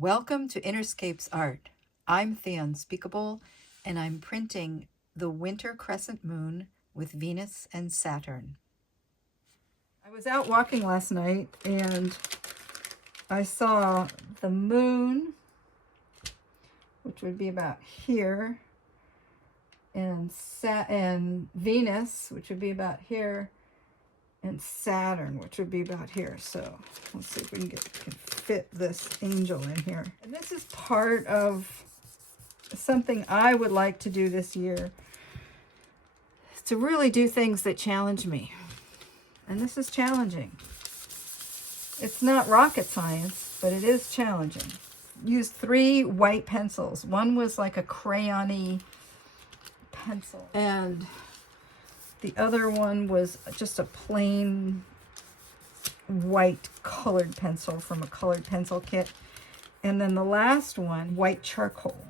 Welcome to Innerscapes Art. I'm Thea Unspeakable, and I'm printing the Winter Crescent Moon with Venus and Saturn. I was out walking last night and I saw the moon, which would be about here, and Venus, which would be about here, and Saturn, which would be about here. So let's see if we can fit this angel in here. And this is part of something I would like to do this year, to really do things that challenge me. And this is challenging. It's not rocket science, but it is challenging. Used 3 white pencils. One was like a crayon-y pencil, and the other one was just a plain white colored pencil from a colored pencil kit. And then the last one, white charcoal.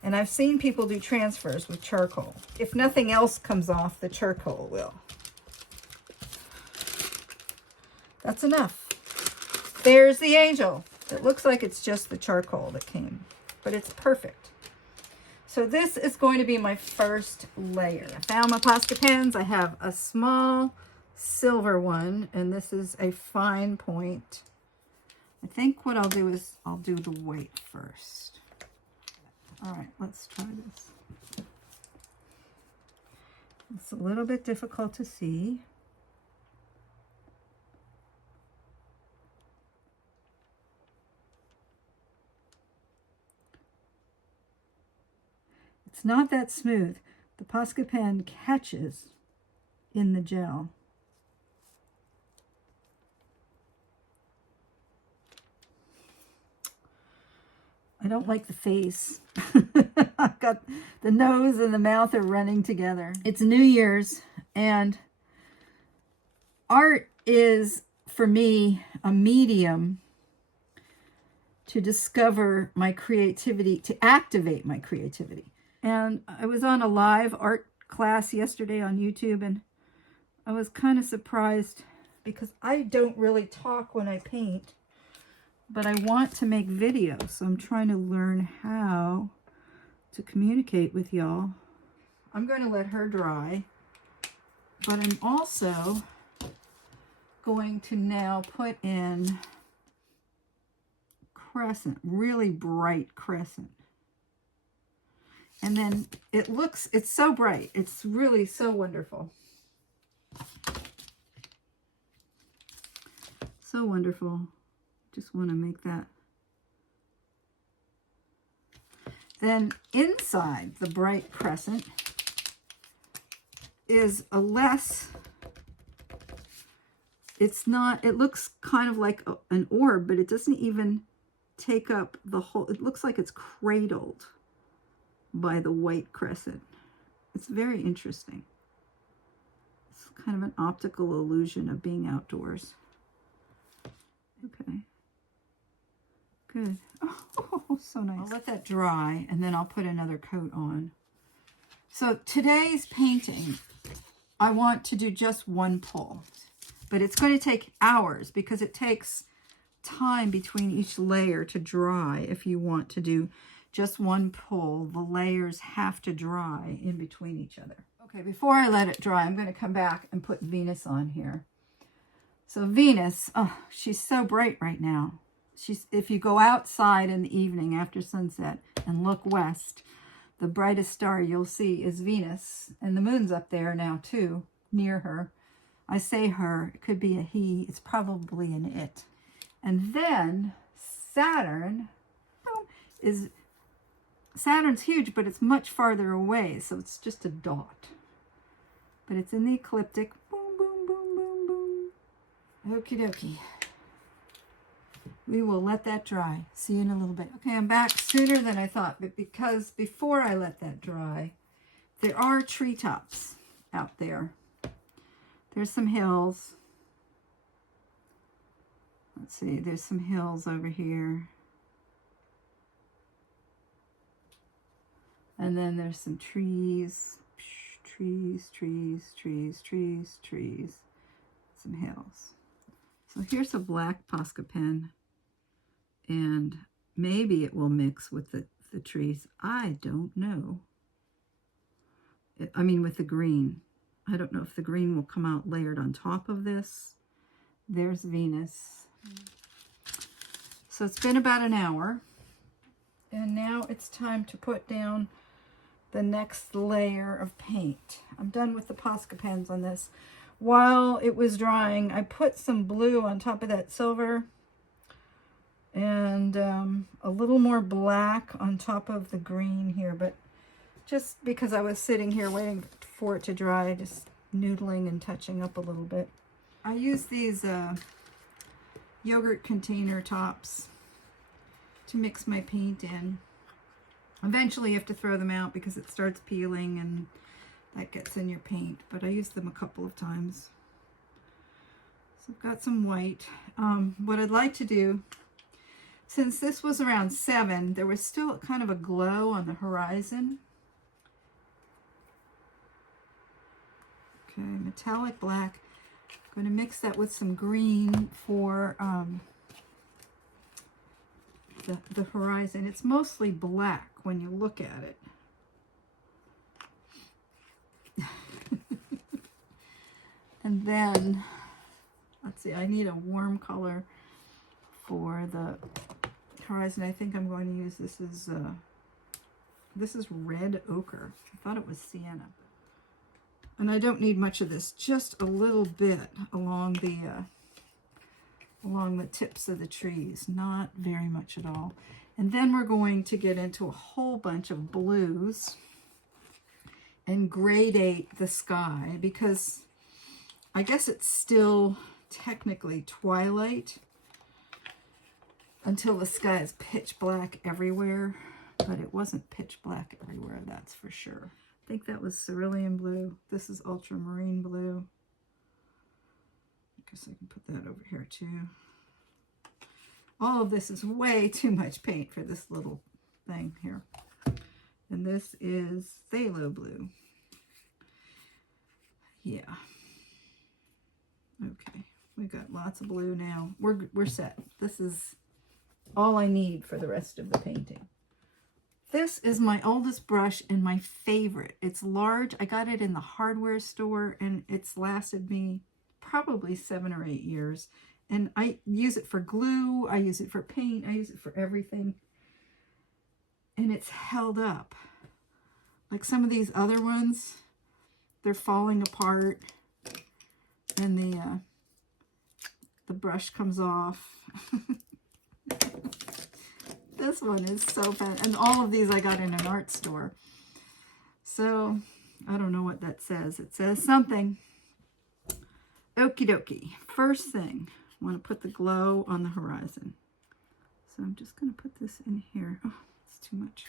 And I've seen people do transfers with charcoal. If nothing else comes off, the charcoal will. That's enough. There's the angel. It looks like it's just the charcoal that came, but it's perfect. So this is going to be my first layer. I found my Posca pens. I have a small silver one, and this is a fine point. I think what I'll do is I'll do the white first. All right, let's try this. It's a little bit difficult to see. It's not that smooth. The Posca pen catches in the gel. I don't like the face. I've got the nose and the mouth are running together. It's New Year's, and art is, for me, a medium to discover my creativity, to activate my creativity. And I was on a live art class yesterday on YouTube, and I was kind of surprised because I don't really talk when I paint, but I want to make videos, so I'm trying to learn how to communicate with y'all. I'm going to let her dry, but I'm also going to now put in crescent, really bright crescent. And then it's so bright. It's really so wonderful. So wonderful. Just want to make that. Then inside the bright crescent is a less, it's not, it looks kind of like an orb, but it doesn't even take up the whole, it looks like it's cradled by the white crescent. It's very interesting. It's kind of an optical illusion of being outdoors. Okay. Good. Oh, so nice. I'll let that dry, and then I'll put another coat on. So today's painting, I want to do just one pull, but it's going to take hours because it takes time between each layer to dry. If you want to do just one pull, the layers have to dry in between each other. Okay, before I let it dry, I'm going to come back and put Venus on here. So Venus, oh, she's so bright right now. If you go outside in the evening after sunset and look west, the brightest star you'll see is Venus, and the moon's up there now too, near her. I say her, it could be a he, it's probably an it. And then Saturn Saturn's huge, but it's much farther away, so it's just a dot. But it's in the ecliptic. Boom, boom, boom, boom, boom. Okie dokie. We will let that dry. See you in a little bit. Okay, I'm back sooner than I thought, but because before I let that dry, there are treetops out there. There's some hills. Let's see, there's some hills over here. And then there's some trees. Trees, trees, trees, trees, trees. Some hills. So here's a black Posca pen. And Maybe it will mix with the trees. I don't know. I mean, with the green. I don't know if the green will come out layered on top of this. There's Venus. So it's been about an hour. And now it's time to put down the next layer of paint. I'm done with the Posca pens on this. While it was drying, I put some blue on top of that silver and a little more black on top of the green here, but just because I was sitting here waiting for it to dry, just noodling and touching up a little bit. I use these yogurt container tops to mix my paint in. Eventually you have to throw them out because it starts peeling and that gets in your paint, but I used them a couple of times. So I've got some white. What I'd like to do, since this was around 7, there was still kind of a glow on the horizon. Okay, metallic black. I'm going to mix that with some green for the horizon. It's mostly black when you look at it. And then, let's see, I need a warm color for the horizon. I think I'm going to use this is red ochre. I thought it was sienna. And I don't need much of this, just a little bit along the tips of the trees, not very much at all. And then we're going to get into a whole bunch of blues and gradate the sky, because I guess it's still technically twilight until the sky is pitch black everywhere, but it wasn't pitch black everywhere, that's for sure. I think that was cerulean blue. This is ultramarine blue. I guess I can put that over here too. All of this is way too much paint for this little thing here. And this is phthalo blue. Yeah. Okay, we've got lots of blue now. We're set. This is all I need for the rest of the painting. This is my oldest brush and my favorite. It's large. I got it in the hardware store and it's lasted me probably 7 or 8 years. And I use it for glue. I use it for paint. I use it for everything. And it's held up. Like some of these other ones, they're falling apart and the brush comes off. This one is so fun. And all of these I got in an art store. So I don't know what that says. It says something. Okie dokie. First thing, I want to put the glow on the horizon. So I'm just going to put this in here. Oh, it's too much.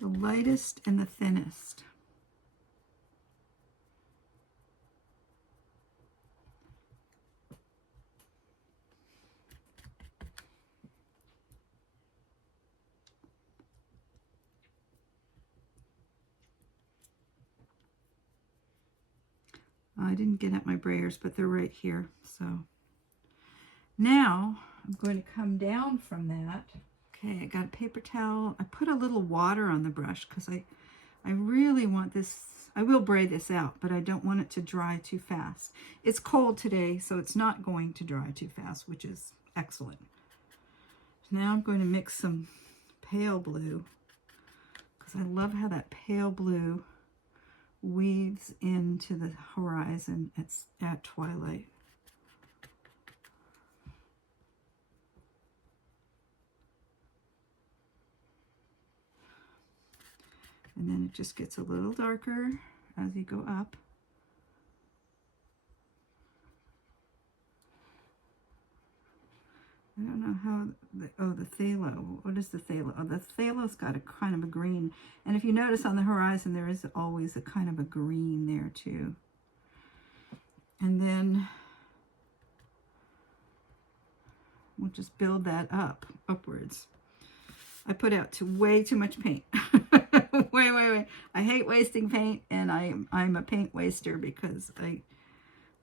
The lightest and the thinnest. I didn't get at my brayers, but they're right here. So now I'm going to come down from that. Okay, I got a paper towel. I put a little water on the brush because I really want this. I will bray this out, but I don't want it to dry too fast. It's cold today, so it's not going to dry too fast, which is excellent. Now I'm going to mix some pale blue because I love how that pale blue weaves into the horizon at twilight. And then it just gets a little darker as you go up. I don't know how, the phthalo. What is the phthalo? Oh, the phthalo's got a kind of a green. And if you notice on the horizon, there is always a kind of a green there too. And then we'll just build that upwards. I put out way too much paint. Wait. I hate wasting paint, and I'm a paint waster because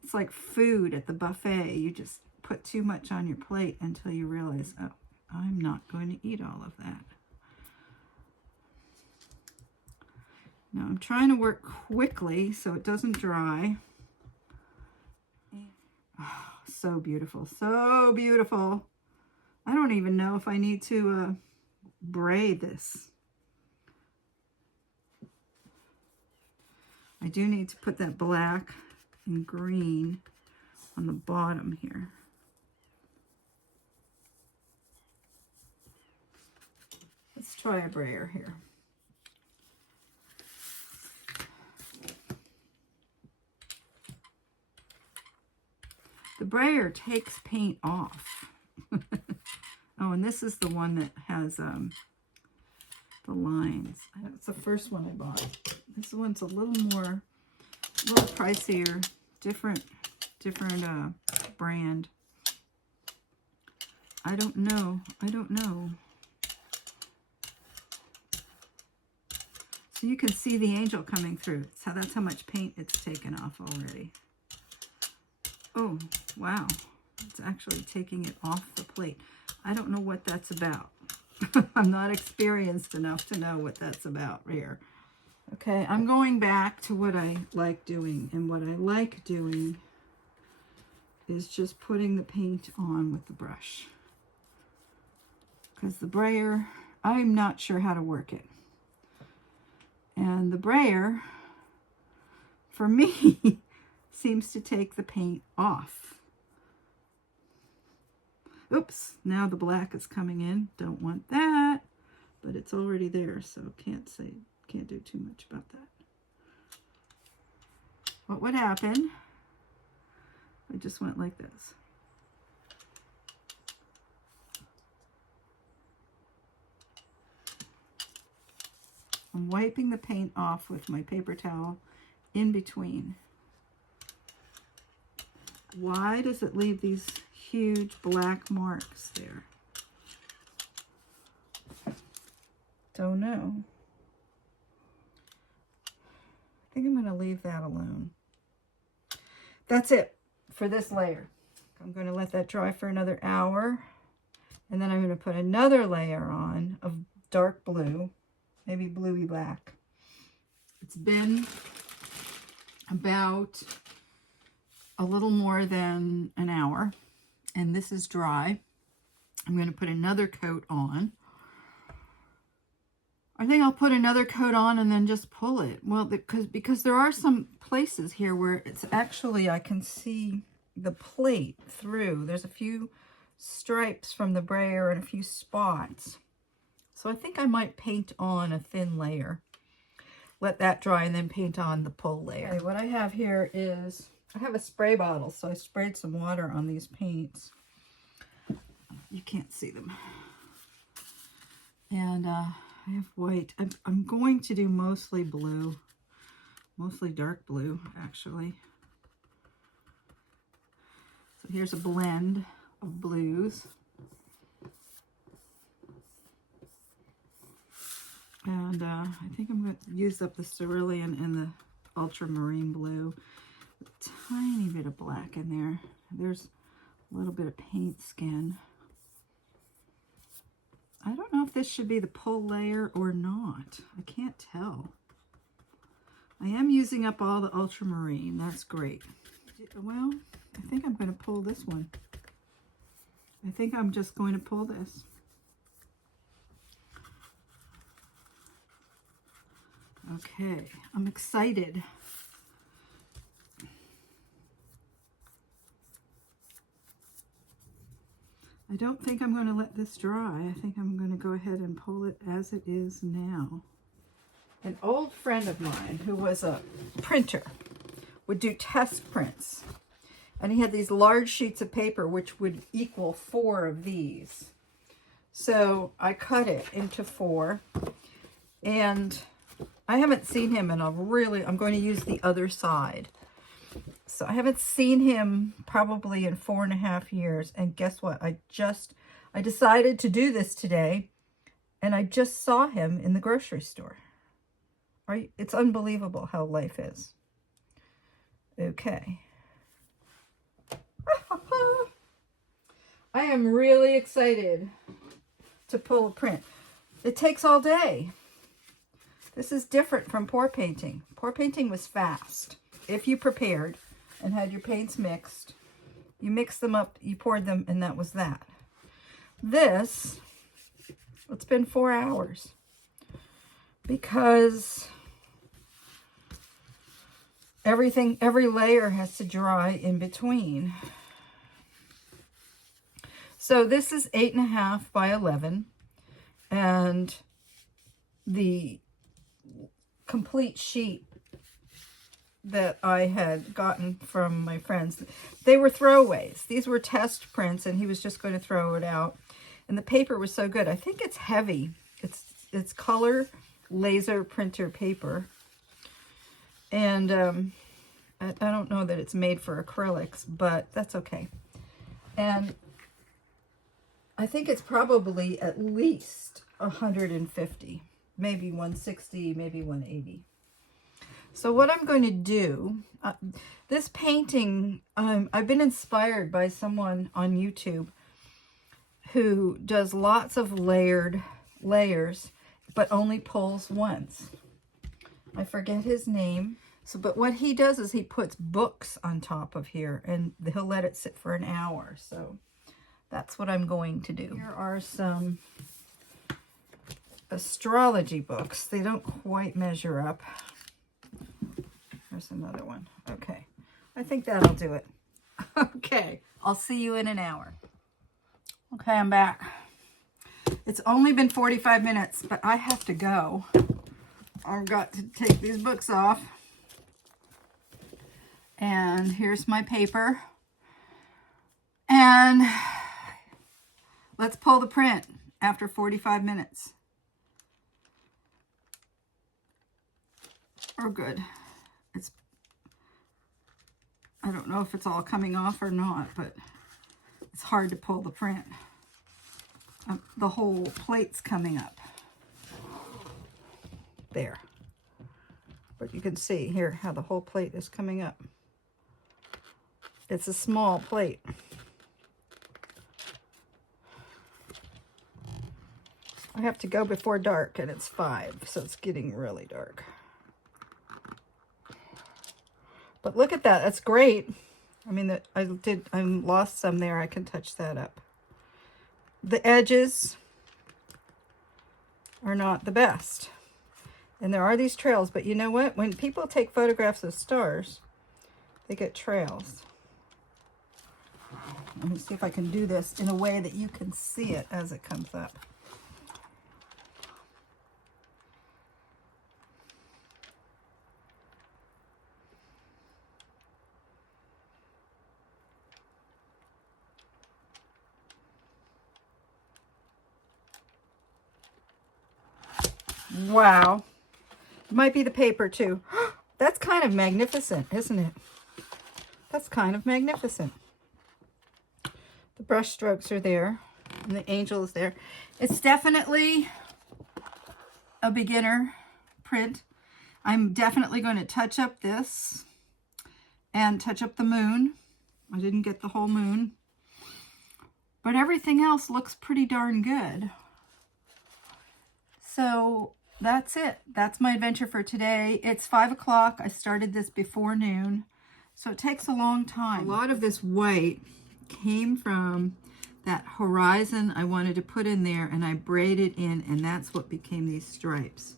It's like food at the buffet. You just put too much on your plate until you realize, oh, I'm not going to eat all of that. Now I'm trying to work quickly so it doesn't dry. Oh, so beautiful, so beautiful. I don't even know if I need to braid this. I do need to put that black and green on the bottom here. Let's try a brayer here. The brayer takes paint off. Oh, and this is the one that has the lines. That's the first one I bought. This one's a little pricier, different brand. I don't know. So you can see the angel coming through. So that's how much paint it's taken off already. Oh, wow. It's actually taking it off the plate. I don't know what that's about. I'm not experienced enough to know what that's about here. Okay, I'm going back to what I like doing. And what I like doing is just putting the paint on with the brush. Because the brayer, I'm not sure how to work it. And the brayer, for me, seems to take the paint off. Oops, now the black is coming in. Don't want that, but it's already there, so can't do too much about that. What would happen? I just went like this. I'm wiping the paint off with my paper towel in between. Why does it leave these huge black marks there? Don't know. I think I'm going to leave that alone. That's it for this layer. I'm going to let that dry for another hour. And then I'm going to put another layer on of dark blue, maybe bluey black. It's been about a little more than an hour, and this is dry. I'm going to put another coat on. I think I'll put another coat on and then just pull it. Well, because there are some places here where it's actually, I can see the plate through. There's a few stripes from the brayer and a few spots. So I think I might paint on a thin layer. Let that dry and then paint on the pull layer. Okay, what I have here is, I have a spray bottle, so I sprayed some water on these paints. You can't see them. And I have white. I'm going to do mostly blue, mostly dark blue, actually. So here's a blend of blues. And I think I'm going to use up the cerulean and the ultramarine blue. A tiny bit of black in there. There's a little bit of paint skin. I don't know if this should be the pull layer or not. I can't tell. I am using up all the ultramarine. That's great. Well, I think I'm going to pull this one. I think I'm just going to pull this. Okay, I'm excited. I don't think I'm going to let this dry. I think I'm going to go ahead and pull it as it is now. An old friend of mine who was a printer would do test prints. And he had these large sheets of paper which would equal 4 of these. So I cut it into 4. And I haven't seen him in I'm going to use the other side. So I haven't seen him probably in 4.5 years. And guess what? I decided to do this today. And I just saw him in the grocery store. It's unbelievable how life is. Okay. am really excited to pull a print. It takes all day. This is different from pour painting. Pour painting was fast. If you prepared and had your paints mixed, you mixed them up, you poured them, and that was that. This, it's been 4 hours because every layer has to dry in between. So this is 8.5 by 11, and the complete sheet that I had gotten from my friends, they were throwaways. These were test prints, and he was just going to throw it out. And the paper was so good. I think it's heavy. It's color laser printer paper, and I don't know that it's made for acrylics, but that's okay. And I think it's probably at least 150, maybe 160, maybe 180. So what I'm going to do, this painting, I've been inspired by someone on YouTube who does lots of layers, but only pulls once. I forget his name. So, but what he does is he puts books on top of here, and he'll let it sit for an hour. So that's what I'm going to do. Here are some astrology books. They don't quite measure up. There's another one. Okay. I think that'll do it. Okay. I'll see you in an hour. Okay, I'm back. It's only been 45 minutes, but I have to go. I've got to take these books off. And here's my paper. And let's pull the print after 45 minutes. Oh, good. I don't know if it's all coming off or not, but it's hard to pull the print. The whole plate's coming up. There. But you can see here how the whole plate is coming up. It's a small plate. I have to go before dark, and it's 5, so it's getting really dark. But look at that. That's great. I mean, I lost some there. I can touch that up. The edges are not the best. And there are these trails, but you know what? When people take photographs of stars, they get trails. Let me see if I can do this in a way that you can see it as it comes up. Wow. Might be the paper too. That's kind of magnificent, isn't it? That's kind of magnificent. The brush strokes are there, and the angel is there. It's definitely a beginner print. I'm definitely going to touch up this and touch up the moon. I didn't get the whole moon, but everything else looks pretty darn good. So that's it. That's my adventure for today. It's 5 o'clock. I started this before noon, so it takes a long time. A lot of this white came from that horizon I wanted to put in there, and I braided in, and that's what became these stripes.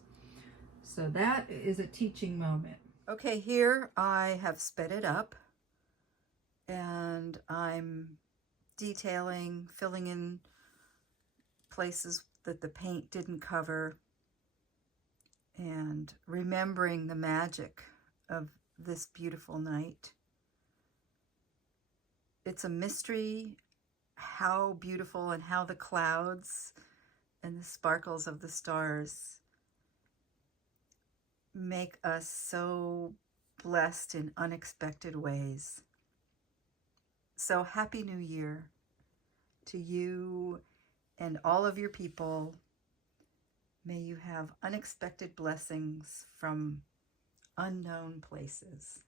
So that is a teaching moment. Okay, here I have sped it up, and I'm detailing, filling in places that the paint didn't cover, and remembering the magic of this beautiful night. It's a mystery how beautiful, and how the clouds and the sparkles of the stars make us so blessed in unexpected ways. So Happy New Year to you and all of your people. May you have unexpected blessings from unknown places.